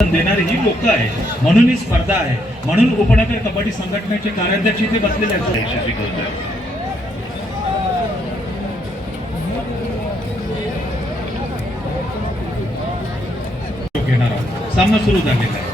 देणारी ही लोक आहे, म्हणून ही स्पर्धा आहे. म्हणून उपनगर कबड्डी संघटनेचे कार्याध्यक्ष इथे बसलेले आहेत. घेणार आहोत. सामना सुरू झालेला आहे.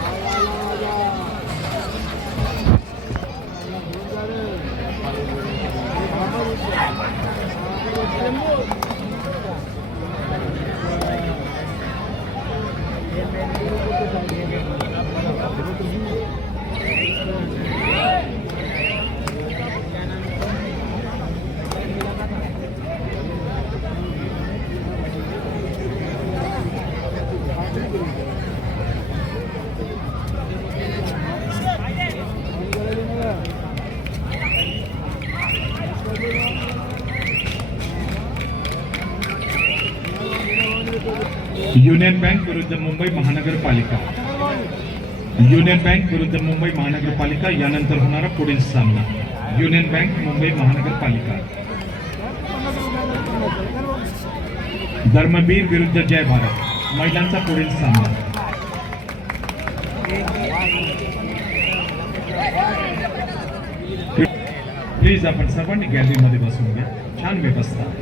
युनियन बँक विरुद्ध मुंबई महानगरपालिका. युनियन बँक विरुद्ध मुंबई महानगरपालिका यानंतर होणारा पुढील सामना. युनियन बँक मुंबई महानगरपालिका. धर्मवीर विरुद्ध जय भारत महिलांचा पुढील सामना. प्लीज आपण सर्वांनी गॅलरीमध्ये बसून घ्या. छान व्यवस्था.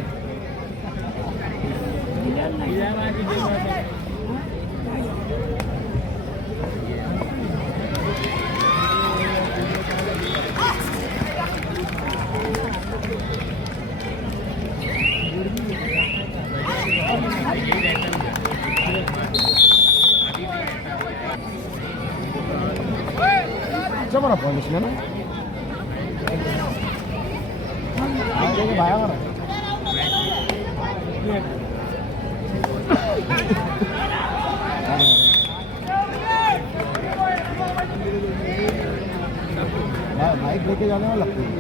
Coba apa di sana? Ini bayang apa? Bike लेके जाने वाला लगता है।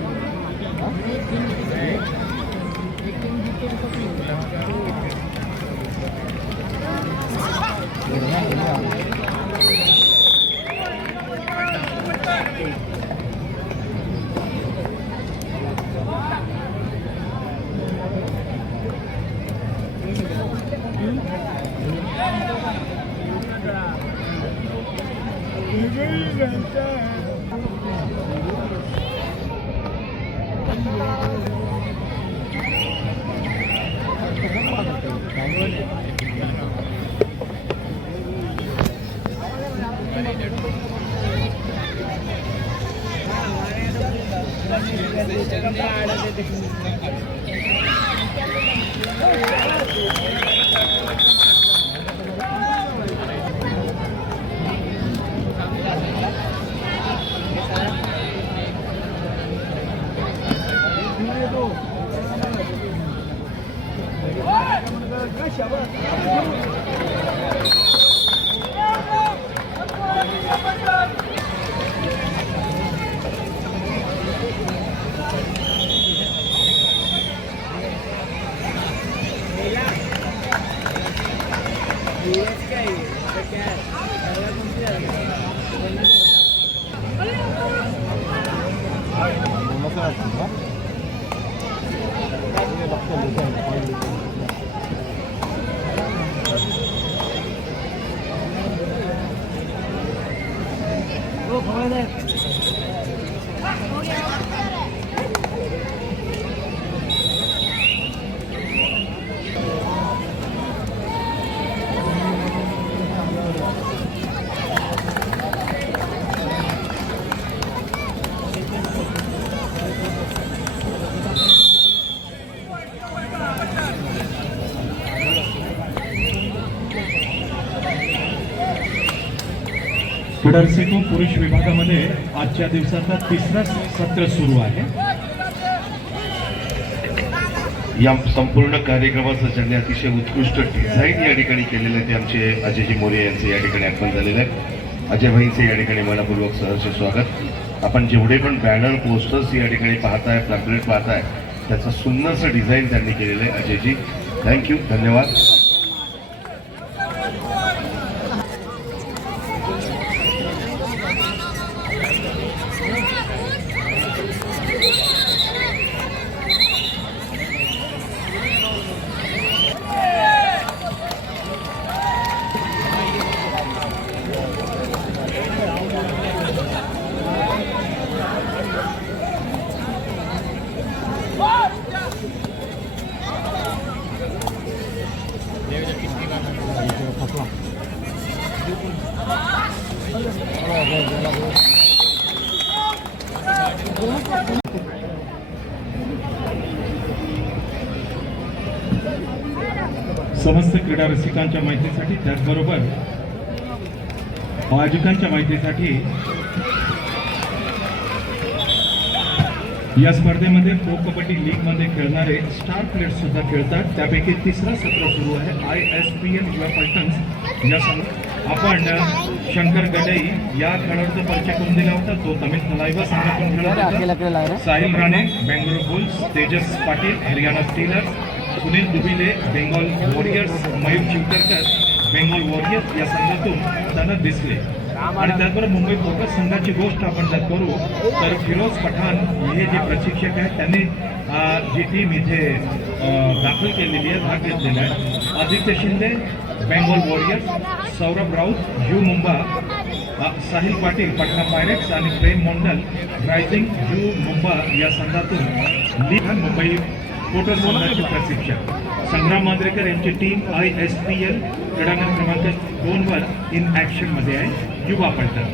फिडरसिको पुरुष विभागामध्ये आजच्या दिवसाचा तिसरा सत्र सुरू आहे. या संपूर्ण कार्यक्रमाचं ज्यांनी अतिशय उत्कृष्ट डिझाईन या ठिकाणी केलेलं आहे ते आमचे अजयजी मोरे यांचे या ठिकाणी आगमन झालेलं आहे. अजय भाईंचे या ठिकाणी मनपूर्वक सहर्ष स्वागत. आपण जेवढे पण बॅनर पोस्टर्स या ठिकाणी पाहताय, पॅम्पलेट पाहताय, त्याचं सुंदरसं डिझाईन त्यांनी केलेलं आहे. अजयजी थँक्यू, धन्यवाद. समस्त क्रीडा रसिकांच्या माहितीसाठी त्याचबरोबर आयोजकांच्या माहितीसाठी या स्पर्धेमध्ये प्रो कबड्डी लीग मध्ये खेळणारे स्टार प्लेयर्स सुद्धा खेळतात. त्यापैकी तिसरा सत्र सुरू आहे ISPL युवा पल्टन्स या आपण शंकर गडई या खेळाडूचा परिचय करून दिला होता. तो तमिळ तलाईवा संघातून खेळत होता. Sahil Rane Bengaluru Bulls, Tejas Patil Haryana Steelers, Sunil Dubile Bengal Warriors, Mayur Chivkarkar Bengal Warriors या संघातून त्यांना दिसले. आणि त्याचबरोबर मुंबई फोकस संघाची गोष्ट आपण जर करू तर फिरोज पठाण हे जे प्रशिक्षक आहेत त्यांनी जी टीम इथे दाखल केलेली आहे, भाग घेतलेला आहे. Aditya Shinde Bengal warriors, Saurabh Raut you Mumba, Sahil Patil Patna pirates आणि प्रेम मोंडल रायझिंग यू मुंबा या संघातून लीग मुंबई फोकस संघाचे प्रशिक्षक. संग्राम मांजरेकर यांची टीम ISPL क्रीडांगण क्रमांक 2 वर इन ऍक्शन मध्ये आहे. युवा पलटण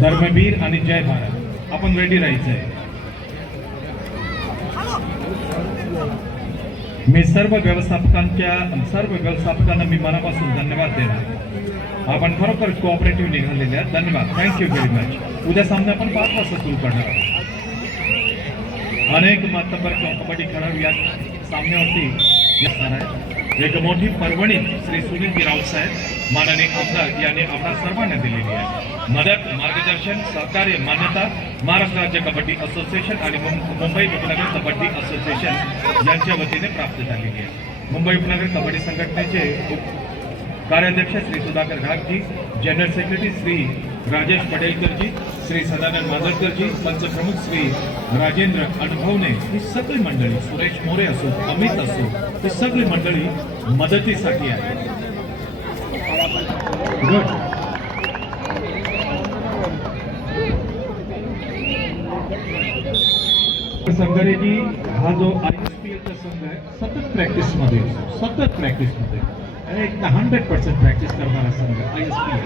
धर्मवीर आणि जय भारत आपण रेडी राहायचंय. मी सर्व व्यवस्थापकांना मी मनापासून धन्यवाद देणार. आपण खरोखर कोऑपरेटिव्ह निघालेले आहात. धन्यवाद, थँक्यू व्हेरी मच. उद्या सामना आपण 5 वाजता सुरू करणार आहोत. अनेक मातबर कबड्डी खेळाडू या सामन्यावरती असणार आहे. एक मोठी पर्वणी श्री सुनील राऊत साहेब माननीय आमदार यांनी आपल्या सर्वांना दिलेली आहे. मदत, मार्गदर्शन, सहकार्य, मान्यता महाराष्ट्र राज्य कबड्डी असोसिएशन आणि मुंबई उपनगर कबड्डी असोसिएशन यांच्या वतीने प्राप्त झालेली आहे. मुंबई उपनगर कबड्डी संघटनेचे कार्याध्यक्ष श्री सुधाकर घागजी, जनरल सेक्रेटरी श्री राजेश पडेलकरजी, श्री सदानंद मांजरकरजी, पंचप्रमुख श्री राजेंद्र अनुभवने, ही सगळी मंडळी, सुरेश मोरे असो, अमित असो, ही सगळी मंडळी मदतीसाठी आहे. गुड. संघारेजी हा जो ISPLचा संघ आहे सतत प्रॅक्टिसमध्ये 100% प्रॅक्टिस करणारा संघ ISPL.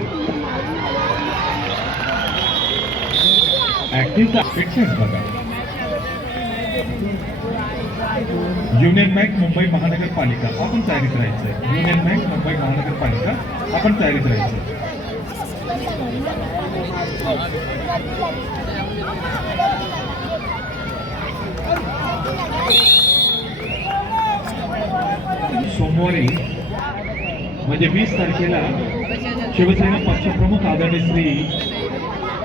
ऍक्टिव्ह फिटनेस बघा. युनियन बँक मुंबई महानगरपालिका आपण तयारीत राहायचंय. युनियन बँक मुंबई महानगरपालिका आपण तयारीत राहायचंय. सोमवारी म्हणजे 20 तारखेला शिवसेना पक्षप्रमुख आदरणीय श्री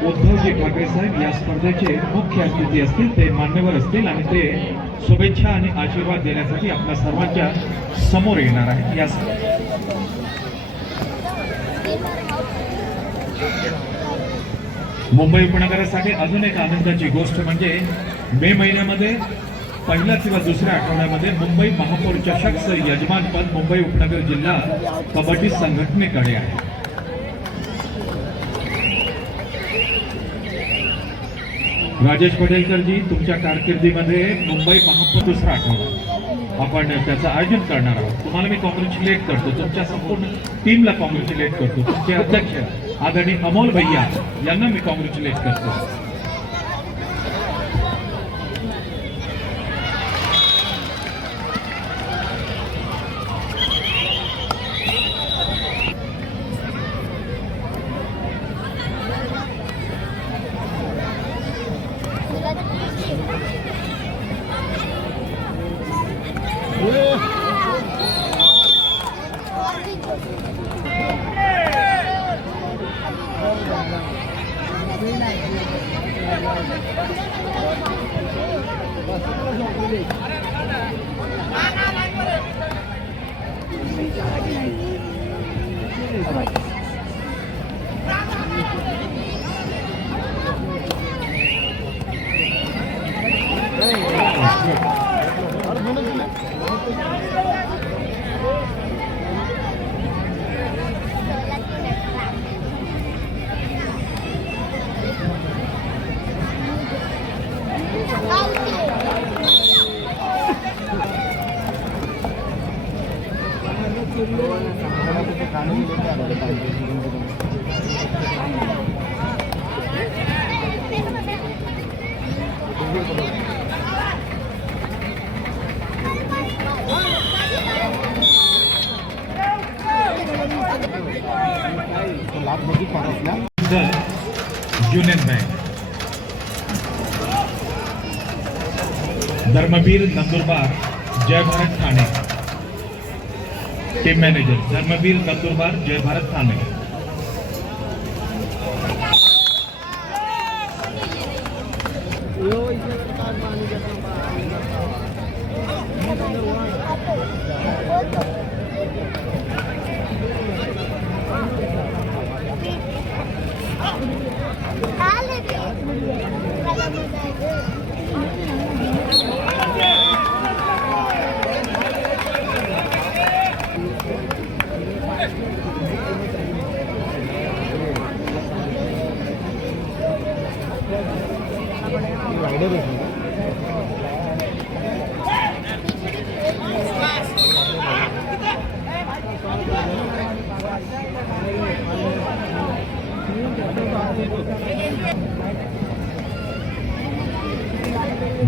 उद्धवजी ठाकरे साहेब या स्पर्धेचे मुख्य अतिथी असतील. ते मान्यवर असतील आणि ते शुभेच्छा आणि आशीर्वाद देण्यासाठी आपल्या सर्वांच्या समोर येणार आहेत. या मुंबई उपनगरासाठी अजून एक आनंदाची गोष्ट म्हणजे मे महिन्यामध्ये पहिल्या किंवा दुसऱ्या आठवड्यामध्ये मुंबई महापौर चषकचं यजमानपद मुंबई उपनगर जिल्हा कबड्डी संघटनेकडे आहे. राजेश पडेलकरजी, तुमच्या कारकिर्दीमध्ये मुंबई महापौर दुसरा आठवडा आपण त्याचं आयोजन करणार आहोत. तुम्हाला मी कॉंग्रॅच्युलेट करतो, तुमच्या संपूर्ण टीमला कॉंग्रॅच्युलेट करतो. तुमचे अध्यक्ष आदरणीय अमोल भैया यांना मी कॉंग्रॅच्युलेट करतो. खाने के लिए क्या लाभ नहीं पाहत ना युनियन बँक धर्मवीर नंदुरबार जय भारत ठाणे टीम मॅनेजर धर्मवीर नंदुरबार जय भारत ठाणे राइडर है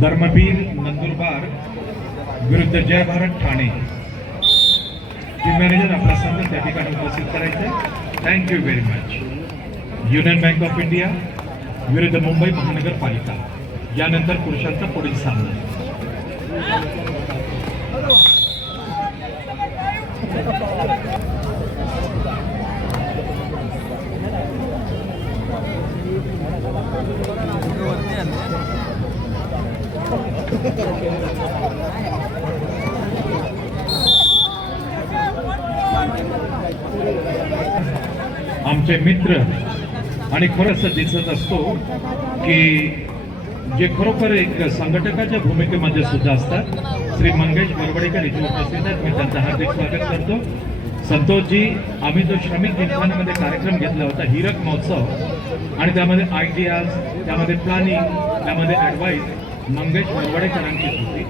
धर्मवीर नंदुरबार विरुद्ध जय भारत ठाणे टीम मॅनेजर आपला संघ त्या ठिकाणी उपस्थित करायचं thank you very much. Union bank of India विरुद्ध मुंबई महानगरपालिका यानंतर पुरुषांचा पुढील सामना. आमचे मित्र आणि खरंच दिसत असतो की जे खरोखर एक संघटकाच्या भूमिकेमध्ये सुद्धा असतात श्री मंगेश बरवडेकर इथे उपस्थित आहेत. मी त्यांचं हार्दिक स्वागत करतो. संतोषजी, आम्ही जो श्रमिक जिमखान्यामध्ये कार्यक्रम घेतला होता हीरक महोत्सव आणि त्यामध्ये आयडियाज, त्यामध्ये प्लॅनिंग, त्यामध्ये ॲडवाईस मंगेश बरवडेकरांचीच होती.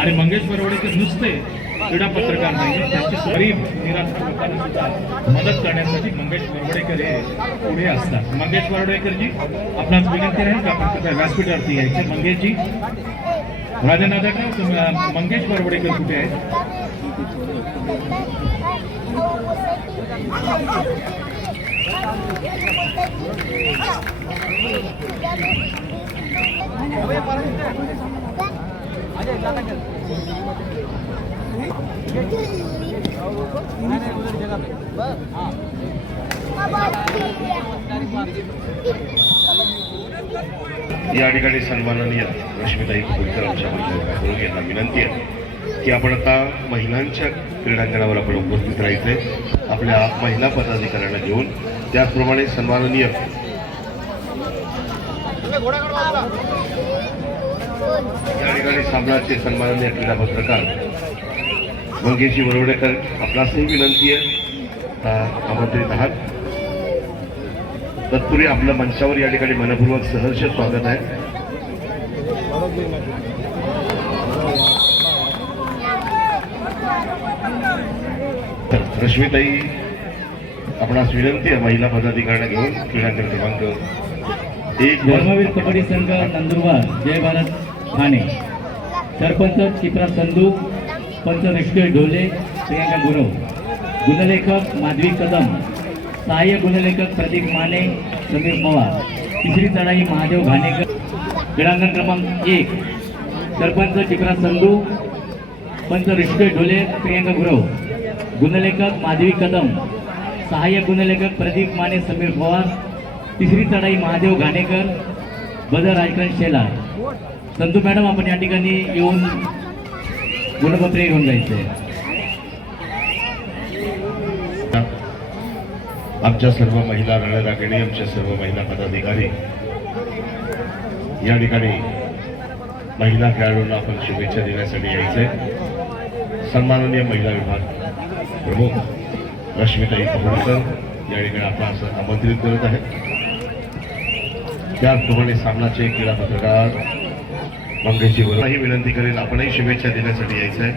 आणि मंगेश बरवडेकर नुसते क्रीडा पत्रकार नाही, त्यांची गरीब निराधार लोकांना सुद्धा मदत करण्यासाठी मंगेश बरवडेकर हे पुढे असतात. मंगेश बरवडेकरजी, आपणास विनंती आहे की आपण व्यासपीठावरती यायचे. मंगेशजी, राजनाथाकर, मंगेश बरवडेकर कुठे आहेत? या ठिकाणी सन्माननीय रश्मिताई कुलकर आमच्या महिला यांना विनंती आहे की आपण आता महिलांच्या क्रीडांगणावर आपण उपस्थित राहायचंय आपल्या महिला पदाधिकाऱ्यांना घेऊन. त्याचप्रमाणे सन्माननीय या ठिकाणी सामनाचे सन्माननीय क्रीडा पत्रकार मंगेशजी बरवडेकर, आपणासही विनंती आहे आमंत्रित आहात. तत्पूर्वी आपलं मंचावर या ठिकाणी मनपूर्वक सहर्ष स्वागत आहे. रश्मिताई, आपणास विनंती आहे महिला पदाधिकाऱ्यांना घेऊन क्रीडांगण क्रमांक 1 धर्मवीर कबड्डी संघ नंदुरबार जय भारत ठाणे. सरपंच चित्रा संधू, पंच ऋषिकेश ढोले, प्रियंका गुरव, गुणलेखक माधवी कदम, सहाय्य गुणलेखक प्रदीप माने, समीर पवार. तिसरी चढाई महादेव घाणेकर. क्रीडांगण क्रमांक 1 सरपंच चित्रा संधू, पंच ऋषिकेश ढोले, प्रियंका गुरव, गुणलेखक माधवी कदम, सहाय्यक गुणलेखक प्रदीप माने, समीर पवार. तिसरी चढाई महादेव घाणेकर, बदर राजकारण शेलार. संतू मॅडम, आपण या ठिकाणी येऊन गुणपत्रे घेऊन जायचंय. आमच्या सर्व महिला रणरागिणी, आमच्या सर्व महिला पदाधिकारी या ठिकाणी महिला खेळाडूंना आपण शुभेच्छा देण्यासाठी यायचंय. सन्माननीय महिला विभाग प्रमुख रश्मिताई कुलकर या ठिकाणी आपण आमंत्रित करत आहेत. त्याचप्रमाणे सामनाचे क्रीडा पत्रकार मंगेशजी बरोबर ही विनंती करेल आपणही शुभेच्छा देण्यासाठी यायचं आहे.